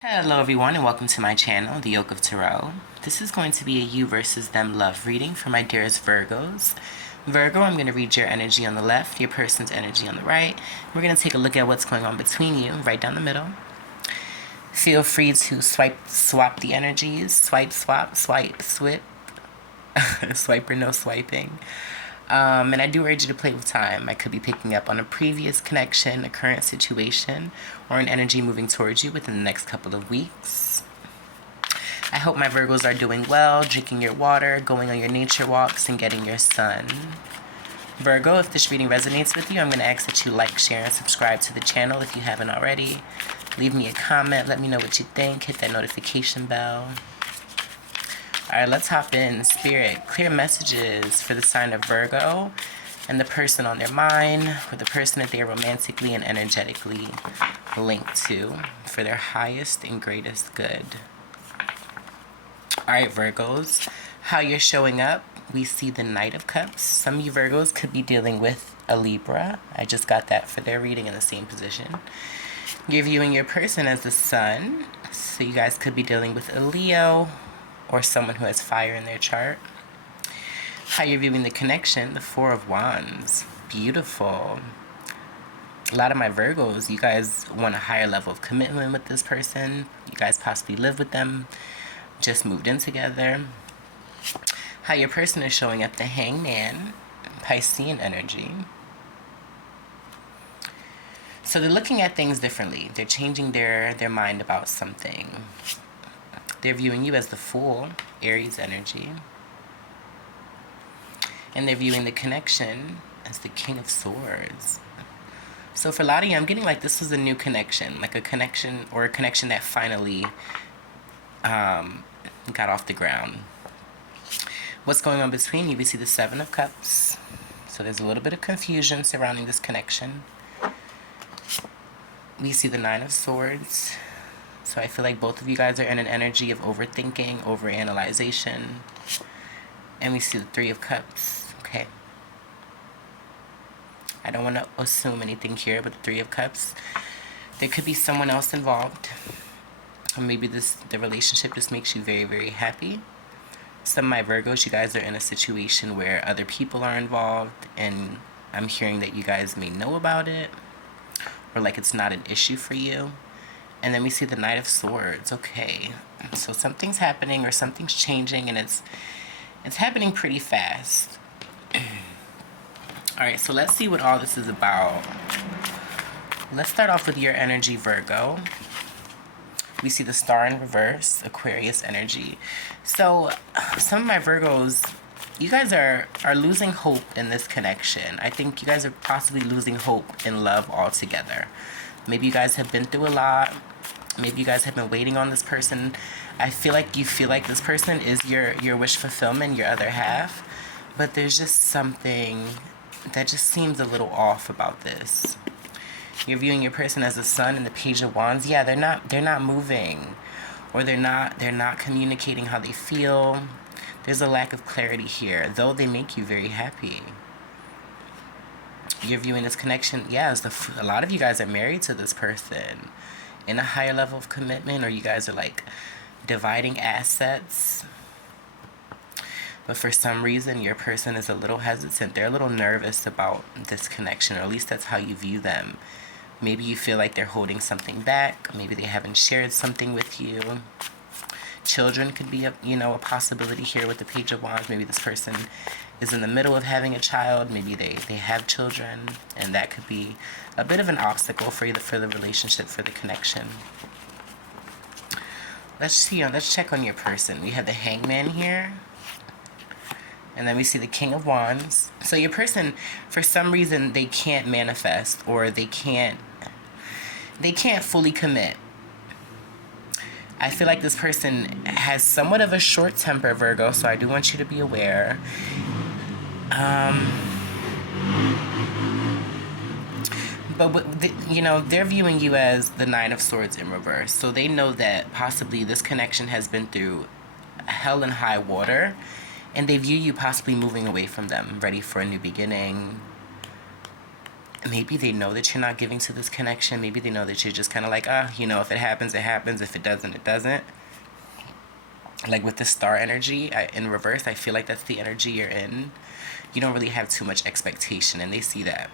Hello everyone and welcome to my channel, The Yoke of Tarot. This is going to be a you versus them love reading for my dearest Virgos. Virgo, I'm going to read your energy on the left, your person's energy on the right. We're going to take a look at what's going on between you, right down the middle. Feel free to swap the energies, swipe, swap, swipe, swip, swipe or no swiping. And I do urge you to play with time. I could be picking up on a previous connection, a current situation, or an energy moving towards you within the next couple of weeks. I hope my Virgos are doing well, drinking your water, going on your nature walks, and getting your sun. Virgo, if this reading resonates with you, I'm going to ask that you like, share, and subscribe to the channel if you haven't already. Leave me a comment, let me know what you think, hit that notification bell. Alright, let's hop in. Spirit, clear messages for the sign of Virgo and the person on their mind, or the person that they are romantically and energetically linked to, for their highest and greatest good. Alright, Virgos, how you're showing up. We see the Knight of Cups. Some of you Virgos could be dealing with a Libra. I just got that for their reading in the same position. You're viewing your person as the Sun, so you guys could be dealing with a Leo or someone who has fire in their chart. How you're viewing the connection, the Four of Wands. Beautiful. A lot of my Virgos, you guys want a higher level of commitment with this person. You guys possibly live with them, just moved in together. How your person is showing up, the Hangman, Piscean energy. So they're looking at things differently. They're changing their mind about something. They're viewing you as the Fool, Aries energy. And they're viewing the connection as the King of Swords. So for a lot of you, I'm getting like this was a new connection, like a connection or a connection that finally got off the ground. What's going on between you? We see the Seven of Cups. So there's a little bit of confusion surrounding this connection. We see the Nine of Swords. So I feel like both of you guys are in an energy of overthinking, overanalyzation. And we see the Three of Cups. Okay. I don't want to assume anything here, but the Three of Cups, there could be someone else involved. Or maybe the relationship just makes you very, very happy. Some of my Virgos, you guys are in a situation where other people are involved, and I'm hearing that you guys may know about it, or like it's not an issue for you. And then we see the Knight of Swords. Okay, so something's happening or something's changing, and it's happening pretty fast. Alright, so let's see what all this is about. Let's start off with your energy, Virgo. We see the Star in reverse, Aquarius energy. So some of my Virgos, you guys are losing hope in this connection. I think you guys are possibly losing hope in love altogether. Maybe you guys have been through a lot. Maybe you guys have been waiting on this person. I feel like you feel like this person is your wish fulfillment, your other half. But there's just something that just seems a little off about this. You're viewing your person as the Sun and the Page of Wands. Yeah, they're not moving, or they're not communicating how they feel. There's a lack of clarity here, though they make you very happy. You're viewing this connection, yeah, as a lot of you guys are married to this person in a higher level of commitment, or you guys are like dividing assets. But for some reason, your person is a little hesitant. They're a little nervous about this connection, or at least that's how you view them. Maybe you feel like they're holding something back. Maybe they haven't shared something with you. Children could be a possibility here with the Page of Wands. Maybe this person is in the middle of having a child. Maybe they have children, and that could be a bit of an obstacle for the relationship, for the connection. Let's check on your person. We have the Hangman here. And then we see the King of Wands. So your person, for some reason, they can't manifest, or they can't fully commit. I feel like this person has somewhat of a short temper, Virgo, so I do want you to be aware. But they're viewing you as the Nine of Swords in reverse. So they know that possibly this connection has been through hell and high water, and they view you possibly moving away from them, ready for a new beginning. maybe they know that you're not giving to this connection. Maybe they know that you're just kind of like, if it happens, it happens. If it doesn't, it doesn't. Like with the star energy in reverse, I feel like that's the energy you're in. You don't really have too much expectation, and they see that.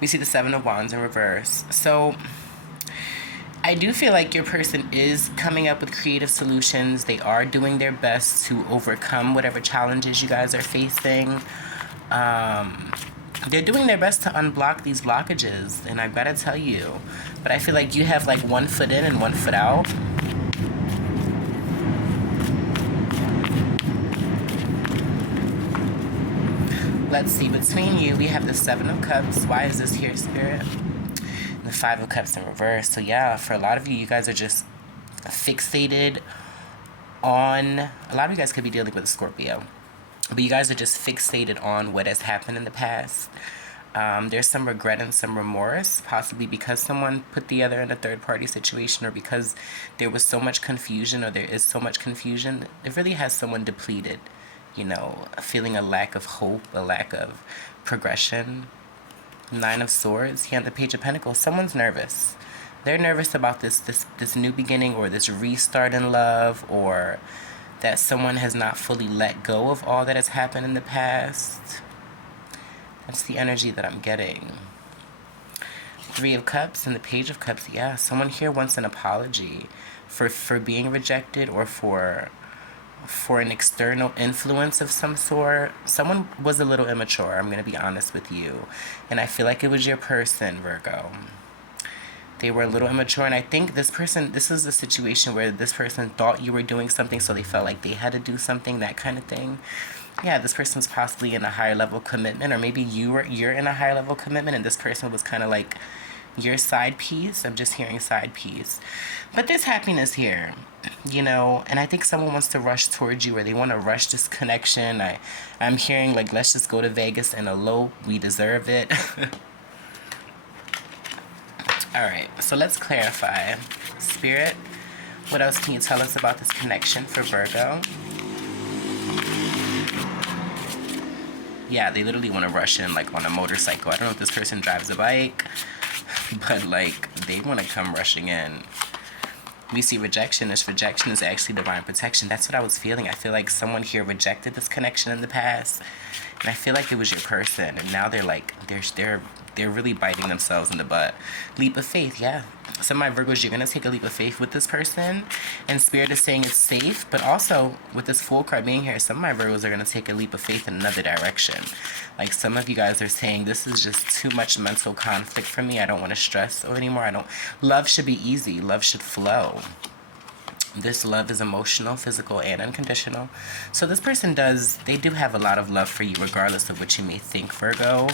We see the Seven of Wands in reverse. So I do feel like your person is coming up with creative solutions. They are doing their best to overcome whatever challenges you guys are facing. They're doing their best to unblock these blockages, and I've got to tell you, but I feel like you have like one foot in and one foot out. Let's see, between you, we have the Seven of Cups. Why is this here, Spirit? The Five of Cups in reverse. So yeah, for a lot of you, you guys are just fixated on, a lot of you guys could be dealing with a Scorpio, but you guys are just fixated on what has happened in the past. There's some regret and some remorse, possibly because someone put the other in a third-party situation, or because there was so much confusion, or there is so much confusion. It really has someone depleted, feeling a lack of hope, a lack of progression. Nine of Swords, here on the Page of Pentacles. Someone's nervous. They're nervous about this new beginning, or this restart in love, or that someone has not fully let go of all that has happened in the past. That's the energy that I'm getting. Three of Cups and the Page of Cups. Yeah, someone here wants an apology for being rejected, or for an external influence of some sort. Someone was a little immature, I'm going to be honest with you. And I feel like it was your person, Virgo. They were a little immature, and I think this is a situation where this person thought you were doing something, so they felt like they had to do something, that kind of thing. Yeah, this person's possibly in a higher level commitment, or maybe you're in a higher level commitment, and this person was kind of like your side piece. I'm just hearing side piece. But there's happiness here, and I think someone wants to rush towards you, or they want to rush this connection. I'm hearing like, let's just go to Vegas and elope. We deserve it. All right, so let's clarify. Spirit, what else can you tell us about this connection for Virgo? Yeah, they literally want to rush in like on a motorcycle. I don't know if this person drives a bike, but like they want to come rushing in. We see rejection. This rejection is actually divine protection. That's what I was feeling. I feel like someone here rejected this connection in the past, and I feel like it was your person, and now they're like, they're really biting themselves in the butt. Leap of faith, yeah. Some of my Virgos, you're going to take a leap of faith with this person, and Spirit is saying it's safe, but also with this Fool card being here, some of my Virgos are going to take a leap of faith in another direction. Like some of you guys are saying, this is just too much mental conflict for me. I don't want to stress anymore. Love should be easy. Love should flow. This love is emotional, physical, and unconditional. So this person they do have a lot of love for you, regardless of what you may think, Virgo.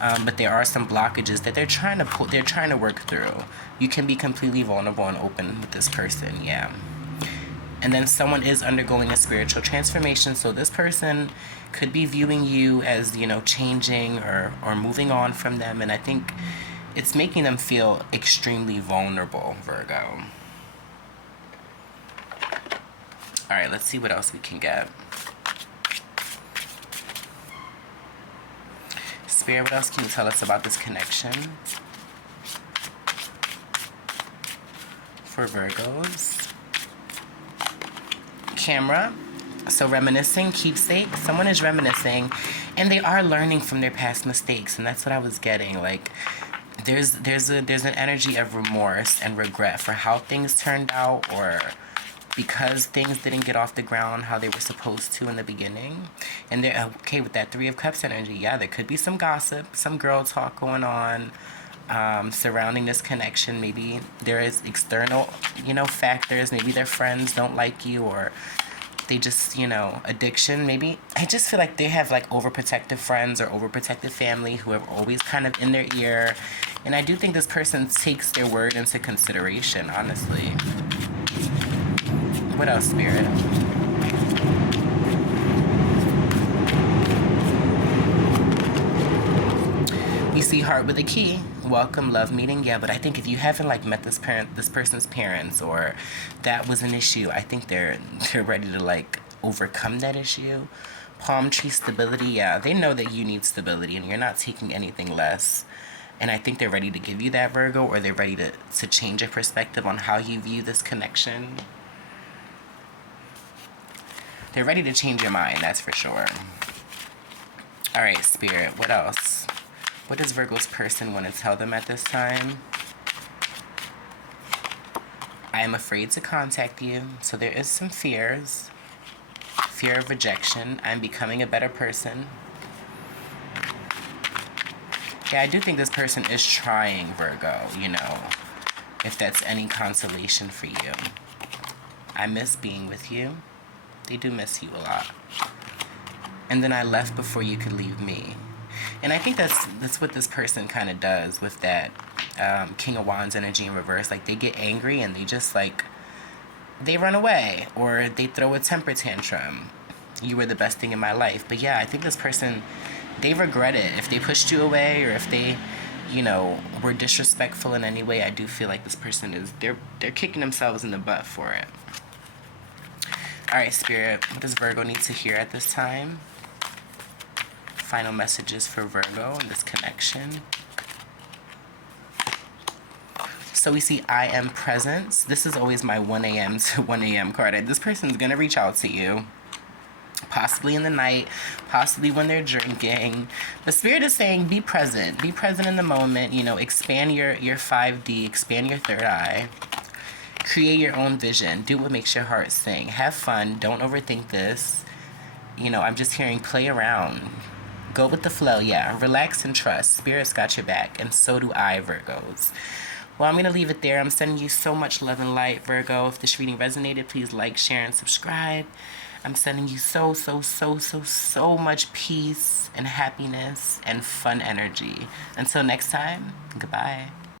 But there are some blockages that they're trying to work through. You can be completely vulnerable and open with this person, yeah. And then someone is undergoing a spiritual transformation, so this person could be viewing you as, changing or moving on from them, and I think it's making them feel extremely vulnerable, Virgo. All right, let's see what else we can get. Spirit, what else can you tell us about this connection for Virgos? Camera. So reminiscing, keepsake. Someone is reminiscing, and they are learning from their past mistakes, and that's what I was getting. Like, there's an energy of remorse and regret for how things turned out, or because things didn't get off the ground how they were supposed to in the beginning. And they're okay with that Three of Cups energy. Yeah, there could be some gossip, some girl talk going on surrounding this connection. Maybe there is external, factors. Maybe their friends don't like you, or they just, addiction. Maybe I just feel like they have like overprotective friends or overprotective family who are always kind of in their ear. And I do think this person takes their word into consideration, honestly. What else, Spirit? You see Heart with a Key. Welcome, love meeting. Yeah, but I think if you haven't like met this person's parents, or that was an issue, I think they're ready to like overcome that issue. Palm tree stability, yeah. They know that you need stability and you're not taking anything less. And I think they're ready to give you that, Virgo, or they're ready to change your perspective on how you view this connection. They're ready to change your mind, that's for sure. All right, Spirit, what else? What does Virgo's person want to tell them at this time? I am afraid to contact you, so there is some fears. Fear of rejection. I'm becoming a better person. Yeah, I do think this person is trying, Virgo, you know, if that's any consolation for you. I miss being with you. They do miss you a lot. And then I left before you could leave me. And I think that's what this person kind of does with that King of Wands energy in reverse. Like, they get angry and they just, like, they run away or they throw a temper tantrum. You were the best thing in my life. But yeah, I think this person, they regret it. If they pushed you away or if they, you know, were disrespectful in any way, I do feel like this person is, they're kicking themselves in the butt for it. All right, Spirit, what does Virgo need to hear at this time? Final messages for Virgo in this connection. So we see I am presence. This is always my 1 a.m. to 1 a.m. card. This person's going to reach out to you. Possibly in the night. Possibly when they're drinking. The Spirit is saying be present. Be present in the moment. You know, expand your 5D. Expand your third eye. Create your own vision. Do what makes your heart sing. Have fun. Don't overthink this. You know, I'm just hearing play around. Go with the flow, yeah. Relax and trust. Spirit's got your back, and so do I, Virgos. Well, I'm going to leave it there. I'm sending you so much love and light, Virgo. If this reading resonated, please like, share, and subscribe. I'm sending you so much peace and happiness and fun energy. Until next time, goodbye.